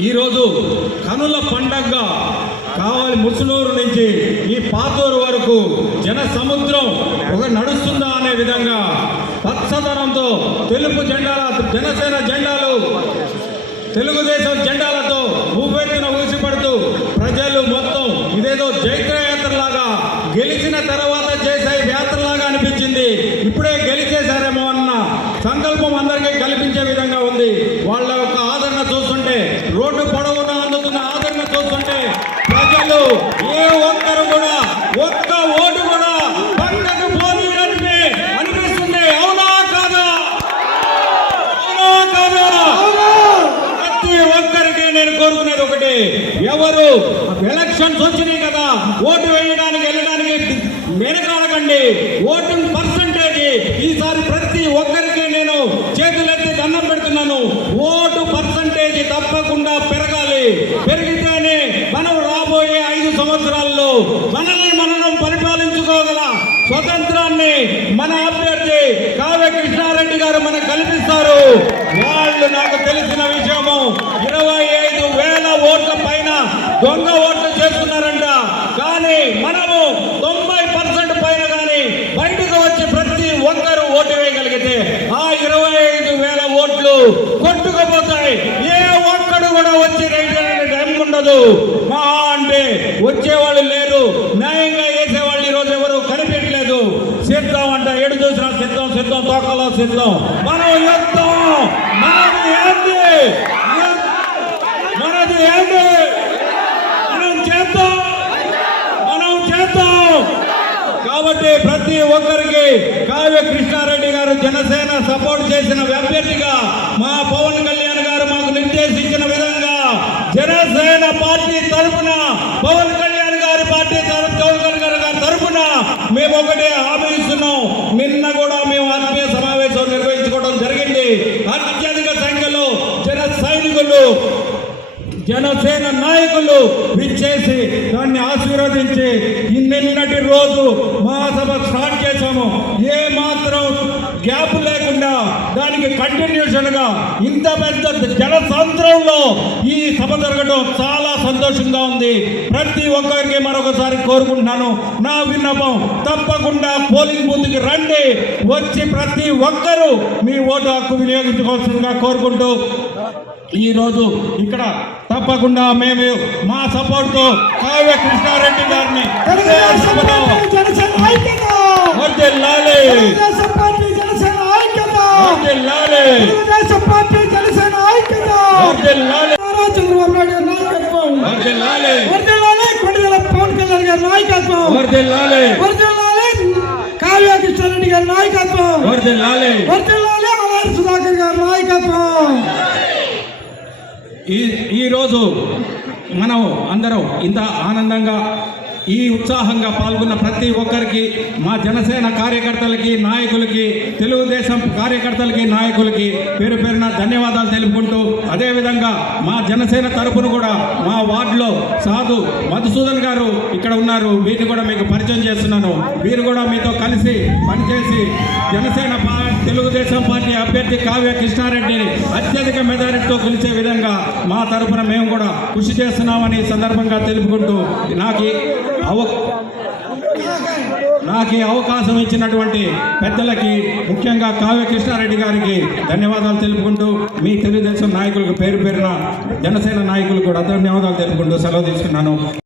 ఈరోజు కనుల పండగగా కావాలి ముసునూరు నుంచి ఈ పాతూరు వరకు జన సముద్రం ఒక నడుస్తుందా అనే విధంగా పచ్చదనంతో తెలుపు జెండాల జనసేన జెండాలు తెలుగుదేశం జెండాలతో ఊపెత్తున ఊసిపడుతూ ప్రజలు మొత్తం ఇదేదో జైత్రయాత్రలాగా గెలిచిన తర్వాత చేసే యాత్రలాగా అనిపించింది. ఇప్పుడే ఏ ఒక్కరు కూడా ఒక్క ఓటు కూడా పక్కకు పోనీయడానికి అనిపిస్తుంది అవునా కాదా? అవునా కాదా? ప్రతి ఒక్కరికి నేను కోరుకునేది ఒకటి. ఎవరు ఎలక్షన్స్ వచ్చినాయి కదా ఓటు వేయడానికి వెళ్ళడానికి వెనకాడకండి. ఓటింగ్ పర్సంటేజ్ ఈసారి ప్రతి ఒక్కరికి నేను చేతులెత్తి దండం పెడుతున్నాను. ఓటు పర్సంటేజ్ తప్పకుండా పెరగాలి. పెరిగితే సంవత్సరాల్లో మనల్ని మనం పరిపాలించుకోగల స్వతంత్రాన్ని మన అభ్యర్థి కావ్య కృష్ణారెడ్డి గారు మనకు కల్పిస్తారు. వాళ్ళు నాకు తెలిసిన విషయము ఇరవై ఐదు వేల ఓట్ల పైన దొంగ ఓట్లు చేస్తున్నారంట. కానీ మనము తొంభై పర్సెంట్ పైన కానీ బయటకు వచ్చి ప్రతి ఒక్కరూ ఓటు వేయగలిగితే ఆ ఇరవై ఐదు వేల ఓట్లు కొట్టుకుపోతాయి. ఏ ఒక్కడు కూడా వచ్చి రైతు టైం ఉండదు. ఉంటే వచ్చేవాళ్ళు లేరు. న్యాయంగా వేసేవాళ్ళు ఈరోజు ఎవరు కనిపించలేదు. సిద్ధం అంట ఏడు చూసిన సిద్ధం సిద్ధం తోకలో సిద్ధం. మనం యుద్ధం మనది ఏంది మనది ఏంది మనం చేద్దాం. మనం చేద్దాం. కాబట్టి ప్రతి ఒక్కరికి కావ్య కృష్ణారెడ్డి గారు జనసేన సపోర్ట్ చేసిన వ్యక్తి మా పవన్ కళ్యాణ్ గారు మాకు నిర్దేశించిన విధంగా జనసేన పార్టీ తరఫున పవన్ కళ్యాణ్ గారి పార్టీ తరఫు పవన్ కళ్యాణ్ గారి తరఫున మేము ఒకటే హామీ ఇస్తున్నాం నిన్న కూడా మేము ఆత్మీయ సమావేశం నిర్వహించుకోవడం జరిగింది. అత్యధిక సంఖ్యలో జన సైనికులు జనసేన నాయకులు విచ్చేసి దాన్ని ఆశీర్వదించి నిన్నటి రోజు మహాసభ స్టార్ట్ చేశాము. ఏ మాత్రం గ్యాప్ లేక దానికి కంటిన్యూషన్గా ఇంత పెద్ద జన సంద్రంలో ఈ సభ జరగడం చాలా సంతోషంగా ఉంది. ప్రతి ఒక్కరికి మరొకసారి కోరుకుంటున్నాను. నా విన్నపం తప్పకుండా పోలింగ్ బూత్కి రండి. వచ్చి ప్రతి ఒక్కరూ మీ ఓటు హక్కు వినియోగించుకోవాల్సిందిగా కోరుకుంటూ ఈ రోజు ఇక్కడ తప్పకుండా మేము మా సపోర్ట్తో కావ్య కృష్ణారెడ్డి గారిని తెలుగుదేశం పార్టీ జనసేన ఐక్యత వర్ధిల్లాలి తెలుగుదేశం పార్టీ జనసేన ఐక్యత వర్ధిల్లాలి తెలుగుదేశం పార్టీ జనసేన ఐక్యత వర్ధిల్లాలి నారా చంద్రబాబు నాయుడు గారి నాయకత్వం వర్ధిల్లాలి వర్ధిల్లాలి కొండగల పవన్ కళ్యాణ్ గారి నాయకత్వం. కావ్య కృష్ణారెడ్డి గారి నాయకత్వం. అలారి సుధాకర్ గారి నాయకత్వం. ఈ ఈరోజు మనం అందరం ఇంత ఆనందంగా ఈ ఉత్సాహంగా పాల్గొన్న ప్రతి ఒక్కరికి మా జనసేన కార్యకర్తలకి నాయకులకి తెలుగుదేశం కార్యకర్తలకి నాయకులకి పేరు పేరున ధన్యవాదాలు తెలుపుకుంటూ అదేవిధంగా మా జనసేన తరపున కూడా మా వార్డులో సాధు మధుసూదన్ గారు ఇక్కడ ఉన్నారు. వీరిని కూడా మీకు పరిచయం చేస్తున్నాను. వీరు కూడా మీతో కలిసి పనిచేసి జనసేన తెలుగుదేశం పార్టీ అభ్యర్థి కావ్య కృష్ణారెడ్డిని అత్యధిక మెజారిటీతో గెలిచే విధంగా మా తరపున మేము కూడా కృషి చేస్తున్నామని సందర్భంగా తెలుపుకుంటూ నాకు నాకు ఈ అవకాశం ఇచ్చినటువంటి పెద్దలకి ముఖ్యంగా కావ్య కృష్ణారెడ్డి గారికి ధన్యవాదాలు తెలుపుకుంటూ మీ తెలుగుదేశం నాయకులకు పేరు పేరున జనసేన నాయకులకు కూడా ధన్యవాదాలు తెలుపుకుంటూ సెలవు తీసుకున్నాను.